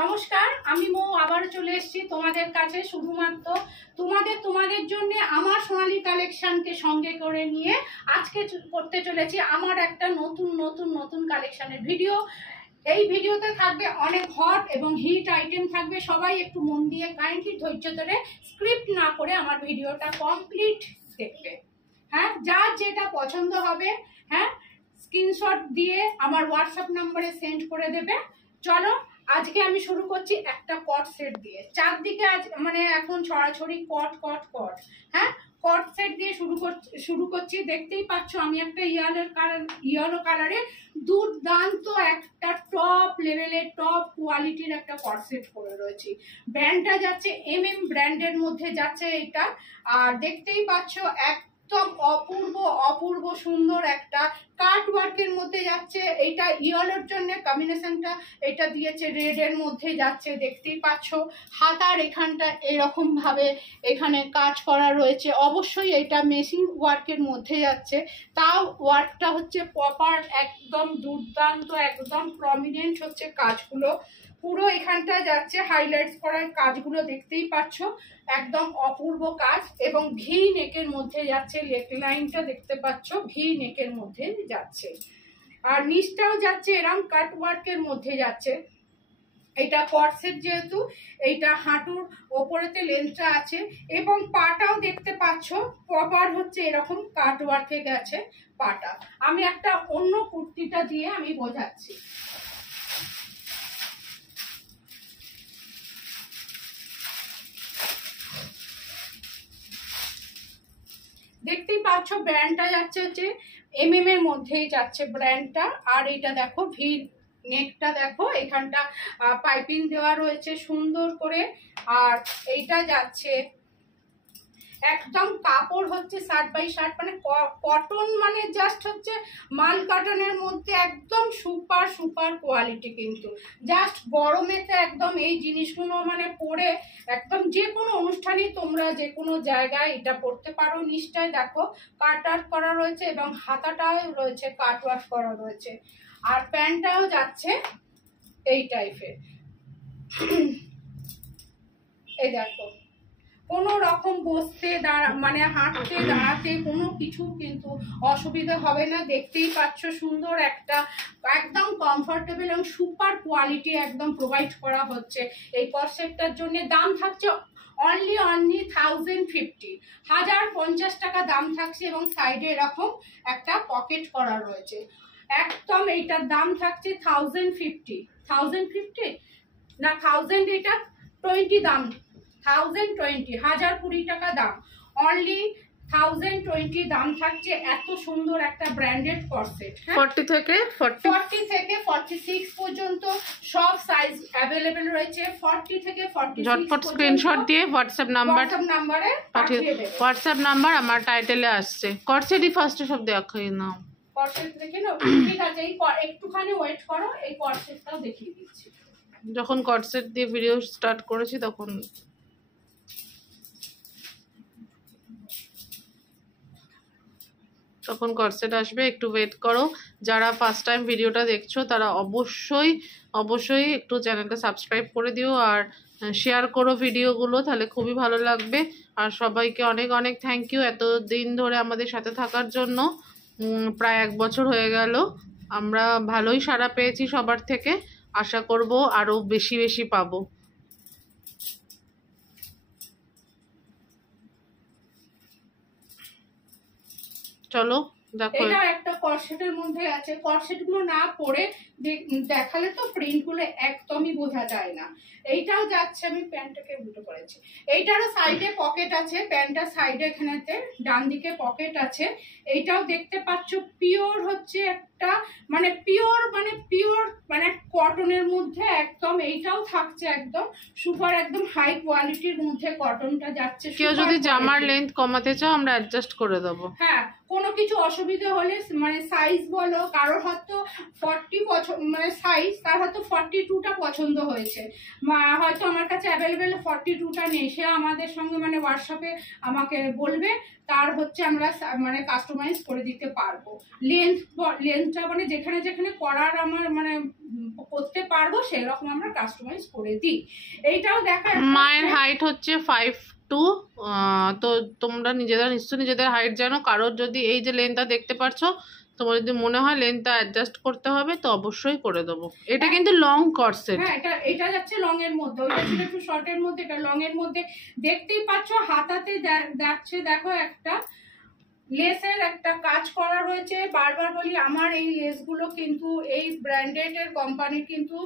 নমস্কার, আমি মৌ আবার চলে এসেছি তোমাদের কাছে শুধুমাত্র তোমাদের জন্য আমার সোনালী কালেকশনকে সঙ্গে করে নিয়ে আজকে করতে চলেছি আমার একটা নতুন কালেকশনের ভিডিও। এই ভিডিওতে থাকবে অনেক হট এবং হিট আইটেম থাকবে। সবাই একটু মন দিয়ে কাইন্ডলি ধৈর্য ধরে স্ক্রিপ্ট না করে আমার ভিডিওটা কমপ্লিট দেখবে। হ্যাঁ, যার যেটা পছন্দ হবে হ্যাঁ স্ক্রিনশট দিয়ে আমার হোয়াটসঅ্যাপ নম্বরে সেন্ড করে দেবে। চলো আজকে আমি শুরু করছি একটা কট সেট দিয়ে। চারদিকে আজ মানে এখন ছড়াছড়ি কট কট কট। হ্যাঁ, কট সেট দিয়ে শুরু করছি। দেখতেই পাচ্ছ আমি একটা ইয়েলো কালারের দুর্দান্ত একটা টপ লেভেলের টপ কোয়ালিটির একটা কট সেট করে রয়েছি। ব্র্যান্ডটা যাচ্ছে MM ব্র্যান্ডের মধ্যে যাচ্ছে এটা। আর দেখতেই পাচ্ছ একদম অপূর্ব সুন্দর একটা কাট ওয়ার্কের মধ্যে যাচ্ছে। এইটা ইয়েলোর জন্য কম্বিনেশনটা এটা দিয়েছে রেড এর মধ্যে যাচ্ছে। দেখতেই পাচ্ছ হাতার এখানটা এরকম ভাবে এখানে কাজ করা রয়েছে। অবশ্যই এটা মেশিন ওয়ার্কের মধ্যে যাচ্ছে, তাও ওয়ার্কটা হচ্ছে প্রপার একদম দুর্দান্ত, একদম প্রমিনেন্ট হচ্ছে কাজগুলো। পুরো এখানটা যাচ্ছে হাইলাইটস করার কাজগুলো দেখতেই পাচ্ছ, একদম অপূর্ব কাজ। এবং ভি নেকের মধ্যে যাচ্ছে, লেগ লাইনটা দেখতে পাচ্ছ ভি নেকের মধ্যে যাচ্ছে। আর নিচটাও যাচ্ছে এরকম কাট ওয়ার্কের মধ্যে যাচ্ছে। এটা কট সেট যেহেতু এইটা হাঁটুর ওপরেতে লেন্থটা আছে এবং পাটাও দেখতে পাচ্ছ প্রপার হচ্ছে এরকম কাট ওয়ার্কে গেছে পাটা। আমি একটা অন্য কুর্তিটা দিয়ে আমি বোঝাচ্ছি। দেখতেই পাচ্ছ ব্র্যান্ডটা যাচ্ছে হচ্ছে MM এর মধ্যেই যাচ্ছে ব্র্যান্ডটা। আর এটা দেখো ভি নেকটা দেখো, এখানটা পাইপিং দেওয়া রয়েছে সুন্দর করে। আর এইটা যাচ্ছে একদম কাপড় হচ্ছে শার্ট বাই শার্ট, মানে কটন, মানে জাস্ট হচ্ছে মাল কটনের মধ্যে একদম সুপার কোয়ালিটি। কিন্তু জাস্ট গরমেতে একদম এই জিনিসগুলো মানে পরে একদম যে কোনো অনুষ্ঠানে তোমরা যে কোনো জায়গায় এটা পরতে পারো। নিচটায় দেখো কাট ওয়ার্ক করা রয়েছে এবং হাতাটাও রয়েছে কাট ওয়ার্ক করা রয়েছে। আর প্যান্টটাও যাচ্ছে এই টাইপের। এই দেখো কোনো রকম বসতে মানে হাঁটতে দাঁড়াতে কোনো কিছু কিন্তু অসুবিধা হবে না। দেখতেই পাচ্ছ সুন্দর একটা একদম কমফোর্টেবল এবং সুপার কোয়ালিটি একদম প্রোভাইড করা হচ্ছে এই কট সেটটার জন্য। দাম থাকছে অনলি 1050, 1050 টাকা দাম থাকছে। এবং সাইডে এরকম একটা পকেট করা রয়েছে। একদম এইটার দাম থাকছে 1050 না 1000, এটা 20 দাম, 1020, 1020 টাকা দাম। অনলি 1020 দাম থাকছে। এত সুন্দর একটা ব্র্যান্ডেড কট সেট। 40 থেকে 46 পর্যন্ত সব সাইজ অ্যাভেলেবেল রয়েছে। 40 থেকে 46 ঝটপট স্ক্রিনশট দিয়ে হোয়াটসঅ্যাপ নাম্বারে পাঠিয়ে দেবে। হোয়াটসঅ্যাপ নাম্বার আমার টাইটেলে আসছে। কট সেটই ফার্স্টে সব দেখাই নাও। কট সেট দেখে নাও, ঠিক আছে। এই একটুখানি ওয়েট করো, এই কট সেটটাও দেখিয়ে দিচ্ছি। যখন কট সেট দিয়ে ভিডিও স্টার্ট করেছি তখন কট সেট আসবে, একটু ওয়েট করো। যারা ফার্স্ট টাইম ভিডিওটা দেখছো তারা অবশ্যই একটু চ্যানেলটা সাবস্ক্রাইব করে দিও আর শেয়ার করো ভিডিওগুলো, তাহলে খুবই ভালো লাগবে। আর সবাইকে অনেক থ্যাংক ইউ এত দিন ধরে আমাদের সাথে থাকার জন্য। প্রায় 1 বছর হয়ে গেল। আমরা ভালোই সাড়া পেয়েছি সবার থেকে, আশা করব আরও বেশি পাবো। চলো দেখো, এটা একটা কট সেটের মধ্যে আছে। কট সেটগুলো না পরে দেখালে তো প্রিন্টগুলো একদমই বোঝা যায় না। এইটাও যাচ্ছে, আমি প্যান্টটাকে উল্টো করেছি। এইটারও সাইডে পকেট আছে, প্যান্টটার সাইডে এখানেতে ডান দিকে পকেট আছে। এইটাও দেখতে পাচ্ছ পিওর হচ্ছে একটা মানে পিওর মানে কটনের মধ্যে একদম। এইটাও থাকছে একদম সুপার, একদম হাই কোয়ালিটির মধ্যে কটনটা যাচ্ছে। কেউ যদি জামার লেন্থ কমাতে চাও আমরা অ্যাডজাস্ট করে দেবো। হ্যাঁ, কোনো কিছু অসুবিধা হলে মানে সাইজ বলো, কারোর হয়তো 40 মানে সাইজ, তার হয়তো 42টা পছন্দ হয়েছে, হয়তো আমার কাছে অ্যাভেলেবেল 42টা নেই, সে আমাদের সঙ্গে মানে হোয়াটসঅ্যাপে আমাকে বলবে, তার হচ্ছে আমরা মানে কাস্টমাইজ করে দিতে পারবো। লেন্থটা মানে যেখানে যেখানে করার আমার মানে করতে পারবো সেরকম আমরা কাস্টমাইজ করে দিই। এইটাও দেখা, মায়ের হাইট হচ্ছে 5'2", তো তোমরা নিজেদের হাইট জানো। কারোর যদি এই যে লেন্থটা দেখতে পারছো, তোমার যদি মনে হয় লেন্থটা অ্যাডজাস্ট করতে হবে তো অবশ্যই করে দেবো। এটা কিন্তু লং কর্সেট। হ্যাঁ, এটা যাচ্ছে লং এর মধ্যে, ওইটা ছিল একটু শর্টের মধ্যে, এটা লং এর মধ্যে। দেখতেই পাচ্ছ হাতাতে যাচ্ছে, দেখো একটা লেসের একটা কাজ করা রয়েছে। বারবার বলি আমার এই লেসগুলো কিন্তু এই ব্র্যান্ডেড এর কোম্পানি কিন্তু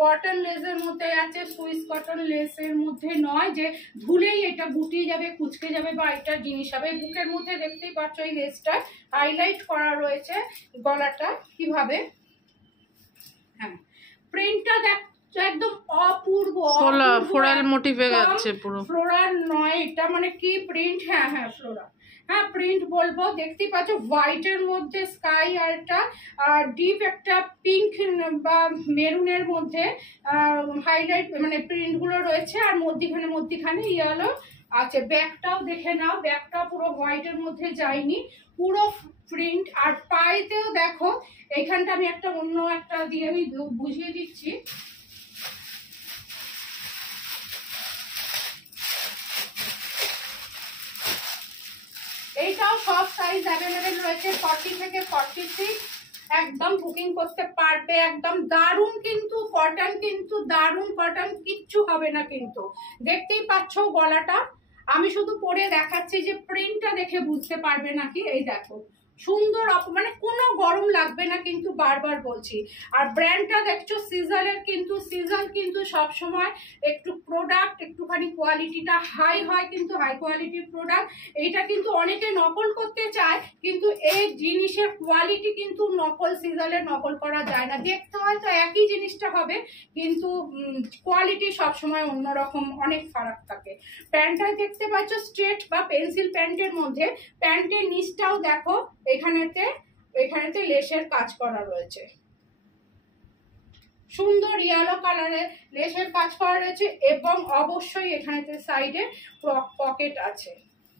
কটন লেসের মধ্যে আছে, সুইস কটন লেসের মধ্যে নয় যে ধুলেই এটা গুটিয়ে যাবে, কুচকে যাবে বা এটা জিনিস হবে। বুকের মধ্যে দেখতেই পাচ্ছ এই লেসটা হাইলাইট করা রয়েছে, গলাটা কিভাবে, হ্যাঁ প্রিন্টটা দেখ একদম অপূর্ব, ফ্লোরাল মোটিভে যাচ্ছে পুরো। ফ্লোরাল নয় এটা, মানে কি প্রিন্ট, হ্যাঁ হ্যাঁ ফ্লোরাল, হ্যাঁ প্রিন্ট বলবো। দেখতেই পাচ্ছ হোয়াইটের মধ্যে স্কাই আর একটা ডিপ একটা পিঙ্ক বা মেরুনের মধ্যে হাইলাইট মানে প্রিন্টগুলো রয়েছে, আর মধ্যিখানে ইয়েলো আছে। ব্যাকটাও দেখে নাও, ব্যাকটা পুরো হোয়াইটের মধ্যে যায়নি, পুরো প্রিন্ট। আর পায়েতেও দেখো, এইখানটা আমি একটা অন্য একটা দিয়ে আমি বুঝিয়ে দিচ্ছি। এইটাও সব সাইজ অ্যাভেলেবেল রয়েছে, 40 থেকে 46, একদম বুকিং করতে পারবে। একদম দারুণ কিন্তু কটন, কিন্তু দারুণ কটন, কিচ্ছু হবে না কিন্তু। দেখতেই পাচ্ছ গলাটা, আমি শুধু পরে দেখাচ্ছি যে প্রিন্টটা দেখে বুঝতে পারবে নাকি। এই দেখো সুন্দর, মানে কোনো গরম লাগবে না কিন্তু, বারবার বলছি। আর ব্র্যান্ডটা দেখছো সিজালের, কিন্তু সিজাল কিন্তু সব সময় একটু প্রোডাক্ট একটুখানি কোয়ালিটিটা হাই হয়, কিন্তু হাই কোয়ালিটির প্রোডাক্ট। এইটা কিন্তু অনেকে নকল করতে চায়, কিন্তু এই জিনিসের কোয়ালিটি কিন্তু সিজালের নকল করা যায় না। দেখতে হয়তো একই জিনিসটা হবে, কিন্তু কোয়ালিটি সবসময় অন্যরকম, অনেক ফারাক থাকে। প্যান্টটা দেখতে পাচ্ছ স্ট্রেট বা পেন্সিল প্যান্টের মধ্যে, প্যান্টের নিচটাও দেখো এখানেতে লেসের কাজ করা রয়েছে, সুন্দর ইয়েলো কালারের লেসের কাজ করা রয়েছে। এবং অবশ্যই এখানেতে সাইডে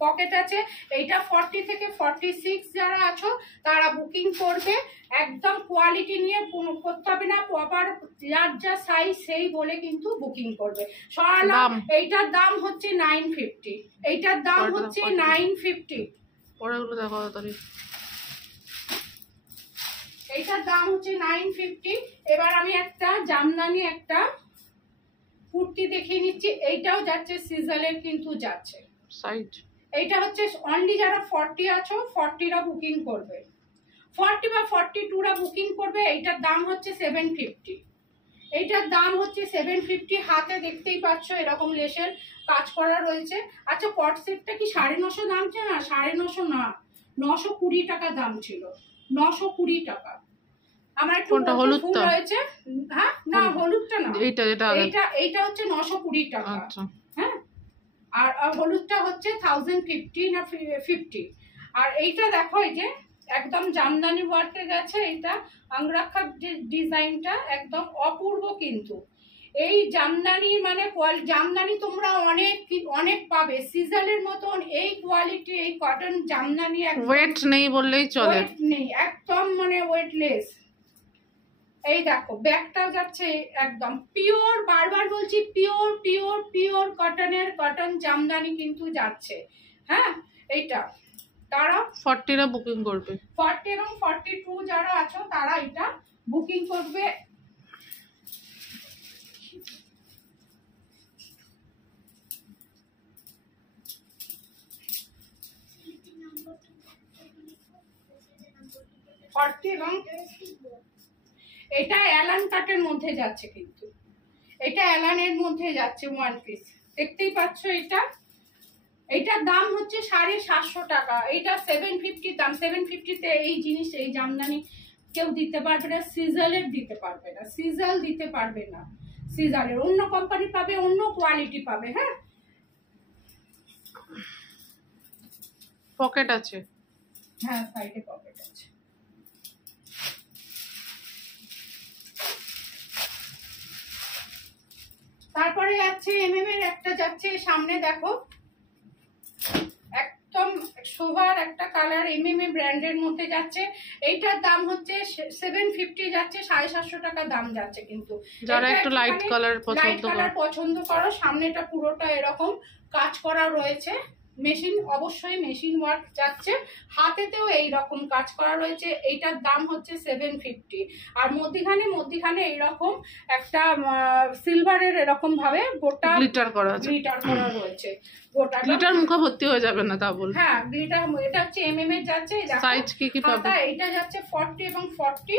পকেট আছে, এইটা 40 থেকে 46 যারা আছো তারা বুকিং করবে। একদম কোয়ালিটি নিয়ে করতে হবে না, প্রপার যার যা সাইজ সেই বলে কিন্তু বুকিং করবে। এইটার দাম হচ্ছে 950, এইটার দাম হচ্ছে 950। পরেগুলো দেখো তাড়াতাড়ি। এইটার দাম হচ্ছে 950। এবার আমি একটা জামদানি একটা কুর্তি দেখিয়ে নিচ্ছি, এইটাও যাচ্ছে সিজালের, কিন্তু যাচ্ছে সাইজ। এইটা হচ্ছে অনলি যারা 40 আছো 40রা বুকিং করবে, 40 বা 42রা বুকিং করবে। এইটার দাম হচ্ছে 750, এইটার দাম হচ্ছে 750। হাতে দেখতেই পাচ্ছ এরকম লেসের কাজ করা রয়েছে। আচ্ছা কট সেটটা কি 950 দাম ছিল না? 950 না, 920 টাকা দাম ছিল, 920 টাকা। আমার একটু হলুদটা রয়েছে, হ্যাঁ না হলুদটা না, এইটা হচ্ছে 920 টাকা, হ্যাঁ। আর হলুদটা হচ্ছে 1050 না 50। আর এইটা দেখো, এই যে একদম জামদানি ওয়ার্কে গেছে, এইটা আংরাক্ষার ডিজাইনটা একদম অপূর্ব কিন্তু। এই জামদানি মানে জামদানি তোমরা অনেক পাবে, সিজালের মতন এই কোয়ালিটি এই কটন জামদানি ওয়েট নেই বললেই চলে, ওয়েট নেই একদম, মানে ওয়েটলেস। এই দেখো ব্যাগটাও যাচ্ছে একদম পিওর, বারবার বলছি পিওর পিওর পিওর কটনের, কটন জামদানি কিন্তু যাচ্ছে, হ্যাঁ। এইটা তারা 40রা বুকিং করবে, 40 এবং 42 যারা আছো তারা এটা বুকিং করবে। এবং এটা অ্যালান কাটের মধ্যে যাচ্ছে, কিন্তু এটা অ্যালানের মধ্যে যাচ্ছে ওয়ান পিস, দেখতেই পাচ্ছ। এটার দাম হচ্ছে 750 টাকা, এটা 750 দাম। 750-তে এই জিনিস, এই জামদানি কেউ দিতে পারবে না, সিজালের দিতে পারবে না, সিজাল দিতে পারবে না। সিজালের অন্য কোম্পানি পাবে, অন্য কোয়ালিটি পাবে, হ্যাঁ। পকেট আছে, হ্যাঁ সাইডে পকেট আছে। তারপরে যাচ্ছে এমএম এর একটা যাচ্ছে সামনে দেখো, একদম সোভার একটা কালার এমএম এর ব্র্যান্ডের মধ্যে যাচ্ছে। এইটার দাম হচ্ছে 750 যাচ্ছে, 750 টাকা দাম যাচ্ছে। কিন্তু যারা একটু লাইট কালার পছন্দ করো, সামনেটা পুরোটা এরকম কাজ করা রয়েছে, মেশিন অবশ্যই মেশিন ওয়ার্ক যাচ্ছে, হাতেতেও এই রকম কাজ করা রয়েছে। এইটার দাম হচ্ছে 750। আর মধ্যিখানে এইরকম একটা সিলভারের এরকম ভাবে গোটা গ্লিটার করা রয়েছে, গোটা গ্লিটার মুখে ভর্তি হয়ে যাবে না তা বল। হ্যাঁ গ্লিটার, এটা হচ্ছে এমএম এর যাচ্ছে। সাইজ কি পাবে? এটা যাচ্ছে 40 এবং 40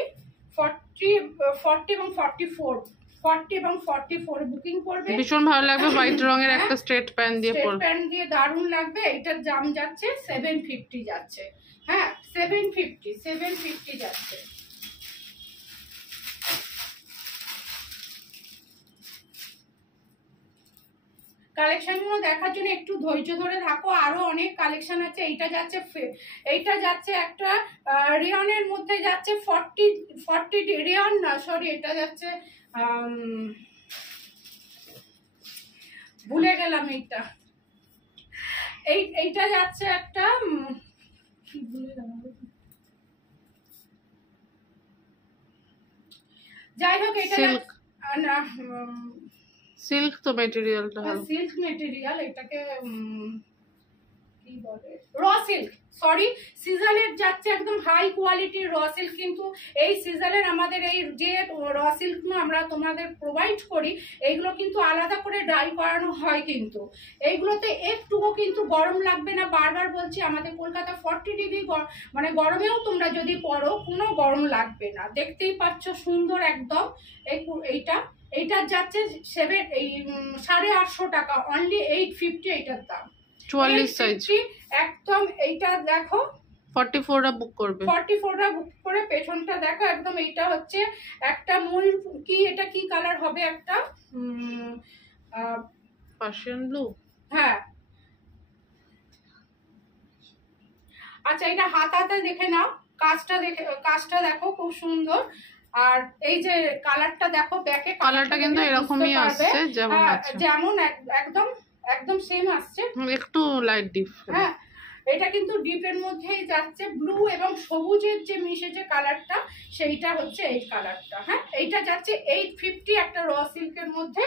এবং 44, 40 এবং 44 বুকিং করবে। ভীষণ ভালো লাগবে, হোয়াইট রঙের একটা স্ট্রেট প্যান্ট দিয়ে পরবে, স্ট্রেট প্যান্ট দিয়ে দারুণ লাগবে। এটার দাম যাচ্ছে 750 যাচ্ছে। হ্যাঁ 750 যাচ্ছে। কালেকশনগুলো দেখার জন্য একটু ধৈর্য ধরে থাকো, আরো অনেক কালেকশন আছে। এইটা যাচ্ছে একটা রিয়নের মধ্যে যাচ্ছে 40 রিয়ন না সরি, এটা যাচ্ছে ভুলে গেলাম এইটা যাচ্ছে একটা যাই হোক এটা সিল্ক তো মেটেরিয়ালটা সিল্ক মেটেরিয়াল, এটাকে কি বলে র সিল্ক, সরি সিজনের যাচ্ছে একদম হাই কোয়ালিটির র সিল্ক। কিন্তু এই সিজনের আমাদের এই যে র সিল্ক আমরা তোমাদের প্রোভাইড করি, এইগুলো কিন্তু আলাদা করে ডাই করানো হয়। কিন্তু এইগুলোতে একটুকু কিন্তু গরম লাগবে না, বারবার বলছি। আমাদের কলকাতা 40 ডিগ্রি মানে গরমেও তোমরা যদি পরো কোনো গরম লাগবে না। দেখতেই পাচ্ছ সুন্দর একদম। এইটার যাচ্ছে 850 টাকা, অনলি 850 এইটার দাম। 44 সাইজ একদম। এইটা দেখো 44টা বুক করবে, 44টা বুক করে পেছনটা দেখো একদম। এইটা হচ্ছে একটা ময়ূর কি, এটা কি কালার হবে, একটা পার্সিয়ান ব্লু। হ্যাঁ আচ্ছা, এটা হাতাতে দেখে নাও, কাজটা দেখো খুব সুন্দর। আর এই যে কালারটা দেখো, ব্যাকে কালারটা কিন্তু এরকমই আসছে যেমন একদম সেম আসছে, একটু লাইট ডিপ। হ্যাঁ এটা কিন্তু ডিপের মধ্যেই যাচ্ছে, ব্লু এবং সবুজের যে মিশে যে কালারটা, সেইটা হচ্ছে এই কালারটা। হ্যাঁ এইটা যাচ্ছে 850 একটা র সিল্কের মধ্যে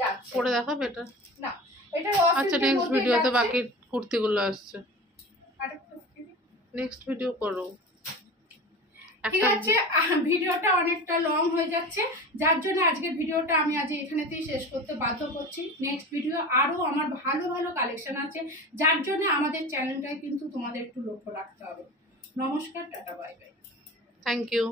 যাচ্ছে। পরে দেখো বেটা না এটা র। আচ্ছা নেক্সট ভিডিওতে বাকি কুর্তিগুলো আসছে, নেক্সট ভিডিও করো। ঠিক আছে, ভিডিওটা অনেকটা লং হয়ে যাচ্ছে, যার জন্য আজকের ভিডিওটা আমি আজ এখানেতেই শেষ করতে বাধ্য করছি। নেক্সট ভিডিও আরো আমার ভালো ভালো কালেকশন আছে, যার জন্য আমাদের চ্যানেলটায় কিন্তু তোমাদের একটু লক্ষ্য রাখতে হবে। নমস্কার, টাটা, বাই বাই, থ্যাংক ইউ।